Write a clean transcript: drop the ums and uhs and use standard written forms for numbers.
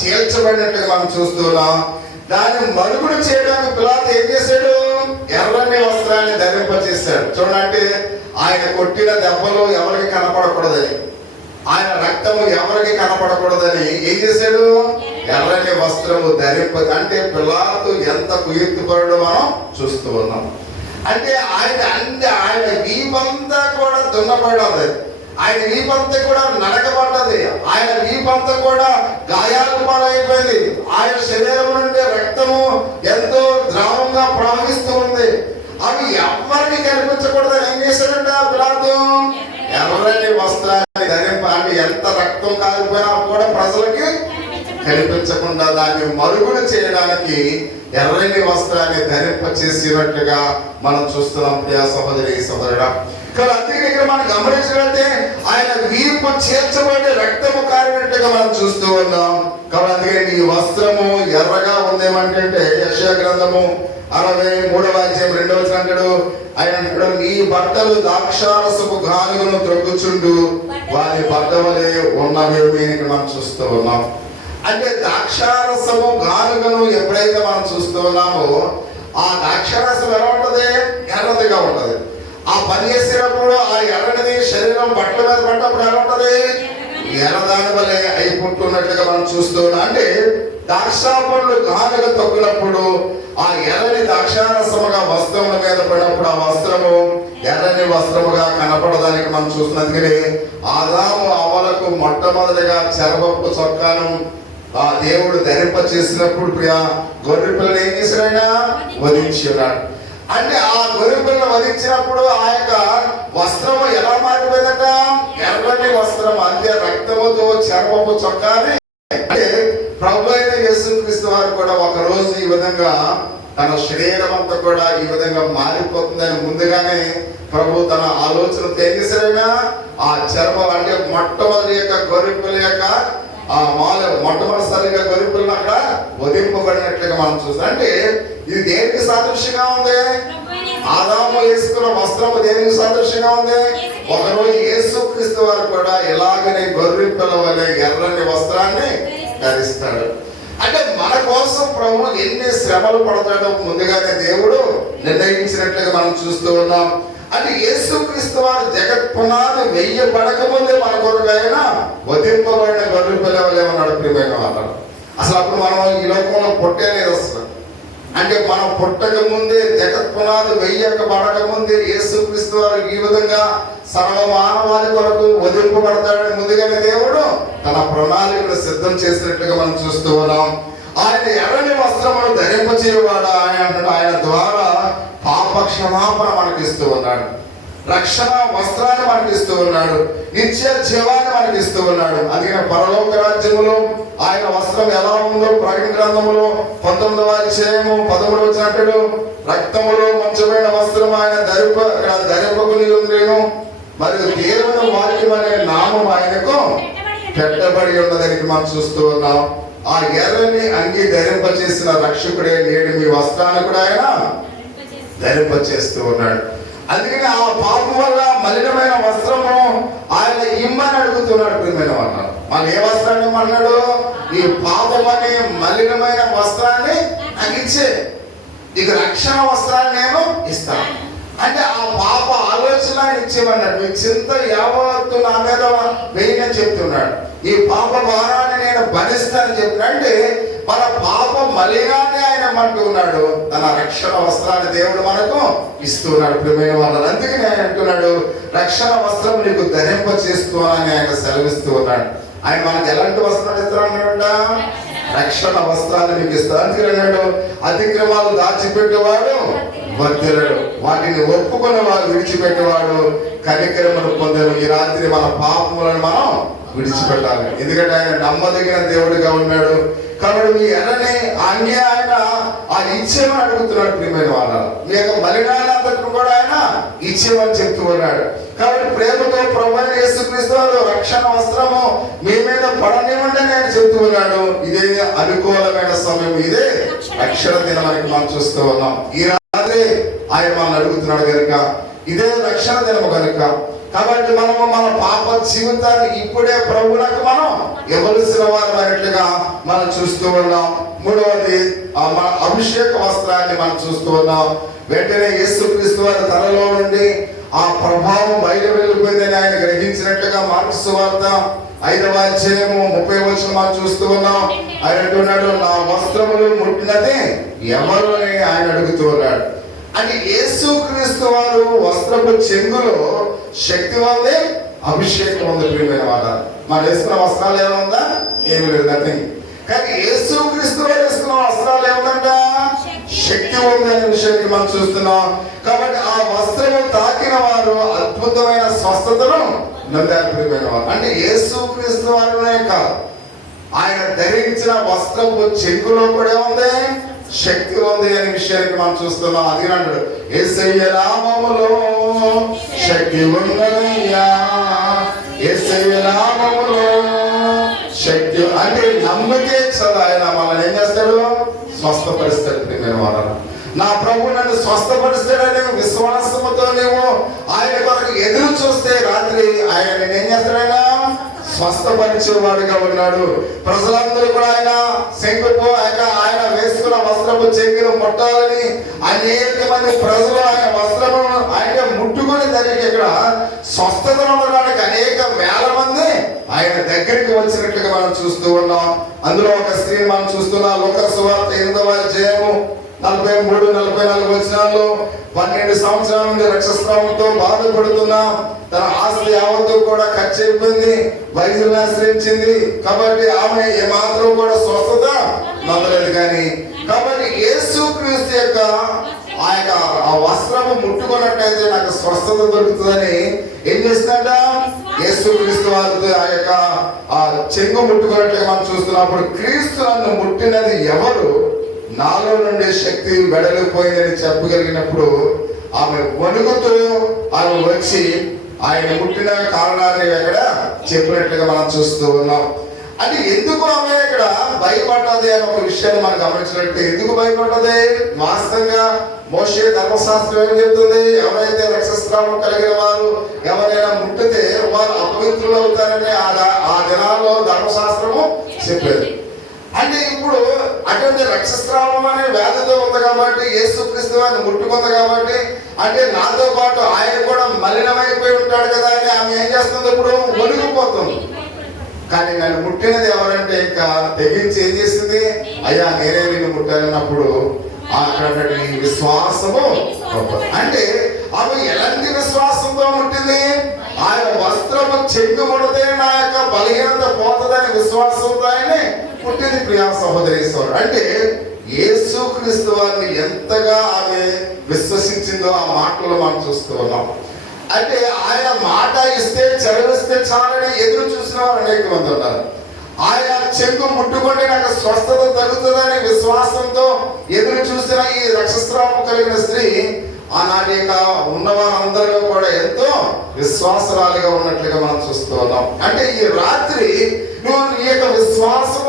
చీల్చబడినట్టుగా మనం చూస్తున్నాం. దాన్ని మరుగుడు చేయడానికి పిలాతు ఏం చేశాడు? ఎర్రని వస్త్రాన్ని ధరింపచేశాడు. చూడండి, ఆయన కొట్టిన దెబ్బలు ఎవరికి కనపడకూడదని, ఆయన రక్తము ఎవరికి కనపడకూడదని ఏం చేశాడు? ఎర్రని వస్త్రము అంటే పిలాతు ఎంత కుయుక్తిపరుడో మనం చూస్తూ ఉన్నాం. అంటే ఆయన వీపంతా కూడా దున్నపడ్డది, ఆయన వీపంతా కూడా నరకబడ్డది, ఆయన వీపంతా కూడా గాయాలు పాలైపోయింది, ఆయన శరీరం నుండి రక్తము ఎంతో ద్రావంగా ప్రవహిస్తూ ఉంది. అవి ఎవరికి కనిపించకూడదని ఏం చేశాడంట పిలాతు? ఎర్రని వస్త్రాన్ని అంటే ఎంత రక్తం కాలిపోయినా కూడా ప్రజలకి కనిపించకుండా దాన్ని మరుగుడు చేయడానికి ఎర్రని వస్త్రాన్ని ధరింపచేసినట్లుగా మనం చూస్తున్నాం. ప్రియ సహోదరి సహోదరుడా, అందుకే ఇక్కడ మనం గమనించినట్టే ఆయన వీపు చేర్చబడి రక్తము కారినట్టుగా మనం చూస్తూ ఉన్నాం. కాబట్టి అందుకే నీ వస్త్రము ఎర్రగా ఉందేమంటే యెషయా గ్రంథము 63:2 అంటాడు, ఆయన అంటాడు, నీ బట్టలు ద్రాక్షారసపు గానుగను త్రొక్కుచుండు వారి బట్ట వలె ఉన్నవేమి అని మనం చూస్తూ ఉన్నాం. అంటే ద్రాక్షారసము గానుగను ఎప్పుడైతే మనం చూస్తూ ఉన్నామో ఆ ద్రాక్షారసం ఎలా ఉంటది? ఎర్రదిగా ఉంటది. ఆ పని చేసినప్పుడు ఆ ఎర్రనిది శరీరం బట్టల మీద పడ్డప్పుడు ఎలా ఉంటది? ఎర్రదాని వలె అయిపోతున్నట్లుగా మనం చూస్తూ ఉన్నాం. అంటే ద్రాక్షా పండ్లు గానుగ తొక్కినప్పుడు ఆ ఎర్రని ద్రాక్షారసముగా వస్త్రముల మీద పడినప్పుడు ఆ వస్త్రము ఎర్రని వస్త్రముగా కనపడడానికి మనం చూస్తున్నందుకని ఆదాము అవ్వలకు మొట్టమొదటిగా చెరబొప్పు చొక్కాను ఆ దేవుడు ధరింప చేసినప్పుడు గొర్రె పిల్లని ఏం చేశారైనా వధించి ఉన్నాడు. అంటే ఆ గొర్రె పిల్లని వధించినప్పుడు ఆ యొక్క వస్త్రము ఎలా మారిపోయిందట? ఎర్రని వస్త్రం, అంతే రక్తముతో చర్మపు చొక్కాని. అంటే ప్రభు అయిన యేసుక్రీస్తు వారు కూడా ఒక రోజు ఈ విధంగా తన శరీరం అంతా కూడా ఈ విధంగా మారిపోతుందని ముందుగానే ప్రభు తన ఆలోచన తెలిసిరైనా ఆ చర్మం అంటే మొట్టమొదటి యొక్క గొర్రె పిల్ల యొక్క ఆ మొట్టమొదటిసారిగా గొర్రె పిల్లని అక్కడ వధింపబడినట్లుగా మనం చూస్తాం. అంటే ఇది దేనికి సాదృశ్యంగా ఉంది? ఆదాము వేసుకున్న వస్త్రము దేనికి సాదృశ్యంగా ఉంది? ఒకరోజు యేసుక్రీస్తు వారు కూడా ఇలాగనే గొర్రె పిల్ల వలె ఎర్రని వస్త్రాన్ని ధరిస్తాడు. అంటే మన కోసం ప్రభు ఎన్ని శ్రమలు పడతాడో ముందుగానే దేవుడు నిర్ణయించినట్లుగా మనం చూస్తూ ఉన్నాం. అంటే యేసుక్రీస్తు వారు జగత్ పునాది వేయబడక ముందే మన కొరకు ఆయన వధింపబడిన గొర్రె పిల్ల వలె ఉన్నాడు. ప్రియమైన వాళ్ళు, అసలు అప్పుడు మనం ఈ లోకంలో పుట్టే లేదు అసలు. అంటే మనం పుట్టక ముందే జగత్ పునాది వేయబడక ముందే యేసుక్రీస్తు వారు ఈ విధంగా సర్వ మానవాళి కొరకు వధింపబడతాడని ముందుగానే దేవుడు తన ప్రణాళికను సిద్ధం చేసినట్లుగా మనం చూస్తూ ఉన్నాం. ఆయన ఎర్రని వస్త్రమును ధరింపచేయవాడు ఆయన అంటాడు. ఆయన ద్వారా పాప క్షమాపణ మనకి ఇస్తూ ఉన్నాడు, రక్షణ వస్త్రాన్ని మనకి ఇస్తూ ఉన్నాడు, నిత్య జీవాన్ని మనకి ఇస్తూ ఉన్నాడు. అందుకని పరలోక రాజ్యములో ఆయన వస్త్రం ఎలా ఉందో ప్రకటన గ్రంథములో 19వ అధ్యాయము 13వ అంటాడు, రక్తములో మంచమైన వస్త్రం ఆయన ధరింపకుని ఉండేను, మరియు దేవుని వాక్యం అనే నామం ఆయనకు పెట్టబడి ఉన్నదని మనం చూస్తూ ఉన్నాం. ఆ ఎర్రని అంగి ధరింపచేసిన రక్షకుడే నేడు మీ వస్త్రాన్ని కూడా ఆయన ధరింపచేస్తూ ఉన్నాడు. అందుకని ఆ పాపం వల్ల మలినమైన వస్త్రము ఆయన ఇమ్మని అడుగుతున్నాడు. ప్రియమైన వాళ్ళు, మనం ఏ వస్త్రాన్ని ఇమ్మన్నాడు? ఈ పాపం అనే మలినమైన వస్త్రాన్ని నాకు ఇచ్చే, నీకు రక్షణ వస్త్రాన్ని నేను ఇస్తాను. అంటే ఆ పాప ఆలోచన ఇచ్చేమన్నాడు. మీ చింత యావత్తు నా మీద వేయని చెప్తున్నాడు. ఈ పాప భారాన్ని నేను భరిస్తానని చెప్తున్నాడు. అంటే మన పాప మలినాన్ని ఆయన మనకు ఉన్నాడు, తన రక్షణ వస్త్రాన్ని దేవుడు మనకు ఇస్తున్నాడు. ప్రియమైన వాళ్ళు, అందుకని ఆయన అంటున్నాడు, రక్షణ వస్త్రం నీకు ధరింప చేస్తూ అని ఆయన సెలవిస్తూ ఉన్నాడు. ఆయన మనకు ఎలాంటి వస్త్రాలు ఇస్తాడు? రక్షణ వస్త్రాన్ని మీకు ఇస్తాడు. అందుకని అన్నాడు, అతిక్రమాలు దాచిపెట్టేవాడు వర్ధిల్లడు, వాటిని ఒప్పుకున్న వాడు విడిచిపెట్టేవాడు కనికరమును పొందరు. ఈ రాత్రి మన పాపములను మనం విడిచిపెట్టాలి, ఎందుకంటే ఆయన నమ్మదగిన దేవుడిగా ఉన్నాడు. కాబట్టి మీ ఎర్రని అంగి ఆయన ఆ ఇచ్చేమని అడుగుతున్నాడు. ప్రియమైన వాళ్ళ, మీ యొక్క మలినాలంతటిని కూడా ఆయన ఇచ్చేమని చెప్తూ ఉన్నాడు. కాబట్టి ప్రేమతో ప్రభువైన యేసుక్రీస్తు వారు రక్షణ వస్త్రము మీ మీద పడనివ్వండి అని ఆయన చెప్తూ ఉన్నాడు. ఇదే అనుకూలమైన సమయం, ఇదే రక్షణ దినమని మనం చూస్తూ ఉన్నాం. ఈ రాత్రి ఆయన మనల్ని అడుగుతున్నాడు కనుక, ఇదే రక్షణ దినము కనుక కాబట్టి మనము మన పాప జీవితాన్ని ఇప్పుడే ప్రభువులకు మనం ఇవ్వవలసిన వారు అయినట్లుగా మనం చూస్తూ ఉన్నాం. మూడవది మన అభిషేక వస్త్రాన్ని మనం చూస్తూ ఉన్నాం. వెంటనే యేసుక్రీస్తు వారి తలలో నుండి ఆ ప్రభావం బయట వెళ్ళిపోయిందని ఆయన గ్రహించినట్లుగా మార్కు సువార్త 5వ అధ్యాయము 30వ వచనం మనం చూస్తూ ఉన్నాం. ఆయన అంటున్నాడు, నా వస్త్రములు ముట్టినదే ఎవరు అని ఆయన అడుగుతూ ఉన్నాడు. అంటే యేసుక్రీస్తు వారు వస్త్రపు చెంగులో శక్తి ఉంది, అభిషేకం ఉంది. ప్రియమైన వాళ్ళ మనం వేసుకున్న వస్త్రాలు ఏముందా? ఏమి లేదు, నథింగ్. కానీ యేసుక్రీస్తు వారు వేసుకున్న వస్త్రాలు ఏముందంట? శక్తి ఉంది అనే విషయాన్ని మనం చూస్తున్నాం. కాబట్టి ఆ వస్త్రము తాకిన వారు అద్భుతమైన స్వస్థతను నొందారు. ప్రియమైన వాళ్ళు అంటే యేసుక్రీస్తు వారునే కాదు, ఆయన ధరించిన వస్త్రపు చెంగులో కూడా ఉంది, శక్తి ఉంది అనే విషయానికి మనం చూస్తున్నాం. అది అంటాడు, యేసయ్య నామములో శక్తి ఉన్నదయ్యా, యేసయ్య నామములో శక్తి. అంటే నమ్మకే చదువు ఆయన మనల్ని ఏం చేస్తాడు? స్వస్థపరుస్తాడు. ప్రియమైన వాళ్ళ నా ప్రభు నన్ను స్వస్థపరుస్తాడనే విశ్వాసముతో నీవు ఆయన కొరకు ఎదురు చూస్తే రాత్రి ఆయన నేనేం చేస్తాడైనా స్వస్థపరిచేవాడుగా ఉన్నాడు. ప్రజలందరూ కూడా ఆయన శంకుపు ఆయన వేసుకున్న వస్త్రపు చెంగును ముట్టాలని అనేక మంది ప్రజలు ఆయన వస్త్రము ఆయన ముట్టుకొని దానికి ఇక్కడ స్వస్థత ఉండడానికి అనేక వేల మంది ఆయన దగ్గరికి వచ్చినట్లుగా మనం చూస్తూ ఉన్నాం. అందులో ఒక స్త్రీని మనం చూస్తున్నాం. లోక సువార్త 8వ అధ్యాయము 43-44 వచనాల్లో 12 సంవత్సరాల నుండి రక్తస్రావంతో బాధపడుతున్నా, తన ఆస్తి యావత్తు కూడా ఖర్చు అయిపోయింది, వైద్యులను ఆశ్రయించింది. కాబట్టి ఆమె ఏమాత్రం కూడా స్వస్థత నొందలేదు. కానీ కాబట్టి యేసుక్రీస్తు యొక్క ఆ వస్త్రము ముట్టుకున్నట్లయితే నాకు స్వస్థత దొరుకుతుందని ఏం చేసిందంట? యేసుక్రీస్తు వారితో ఆ చెంగు ముట్టుకున్నట్లుగా మనం చూస్తున్నప్పుడు, క్రీస్తు నన్ను ముట్టినది ఎవరు, నాలో నుండి శక్తి వెడలిపోయిందని చెప్పగలిగినప్పుడు ఆమె వణుకుతూ ఆమె వచ్చి ఆయన ముట్టిన కారణాన్ని అక్కడ చెప్పినట్లుగా మనం చూస్తూ ఉన్నాం. అంటే ఎందుకు ఆమె ఇక్కడ భయపడ్డది అని ఒక విషయాన్ని మనం గమనించినట్టు, ఎందుకు భయపడ్డది? వాస్తవంగా మోషే ధర్మశాస్త్రం ఏం చెప్తుంది? ఎవరైతే రక్తస్రావం కలిగిన వారు ఎవరైనా ముట్టితే వారు అపవిత్రులు అవుతారని ఆ దినాల్లో ధర్మశాస్త్రము చెప్పేది. అంటే ఇప్పుడు అటువంటి రక్తస్రావం అనే వ్యాధితో ఉంది కాబట్టి, యేసుక్రీస్తు వారిని ముట్టుకుంది కాబట్టి, అంటే నాతో పాటు ఆయన కూడా మలినమైపోయి ఉంటాడు కదా అని ఆమె ఏం చేస్తుంది? ఇప్పుడు ఒలిగిపోతుంది. కానీ నన్ను ముట్టినది ఎవరంటే ఇంకా తెగించి ఏం చేసింది? అయ్యా నేనే నిన్ను ముట్టానన్నప్పుడు అక్కడ విశ్వాసము అంటే ఆమె ఎలాంటి విశ్వాసంతో ముట్టింది? ఆయన వస్త్రము చెంగు ముడితే నా యొక్క బలహీనత పోతుందని విశ్వాసంతో ఆయనే పుట్టింది. ప్రియా సహోదరీశ్వరు అంటే యేసుక్రీస్తు వారిని ఎంతగా ఆమె విశ్వసించిందో ఆ మాటలు మనం చూస్తూ ఉన్నాం. అంటే ఆయన మాట ఇస్తే చదివిస్తే చాలని ఎదురు చూసిన వారు అనేక మంది ఉన్నారు. ఆయన చెంగు ముట్టుకుంటే నాకు స్వస్థత తగ్గుతుందనే విశ్వాసంతో ఎదురు చూసిన ఈ రక్తస్రావం కలిగిన స్త్రీ ఆనాటి ఉన్నవారందరిలో కూడా ఎంతో విశ్వాసరాలుగా ఉన్నట్లుగా మనం చూస్తూ ఉన్నాం. అంటే ఈ రాత్రి నువ్వు నీ యొక్క విశ్వాసం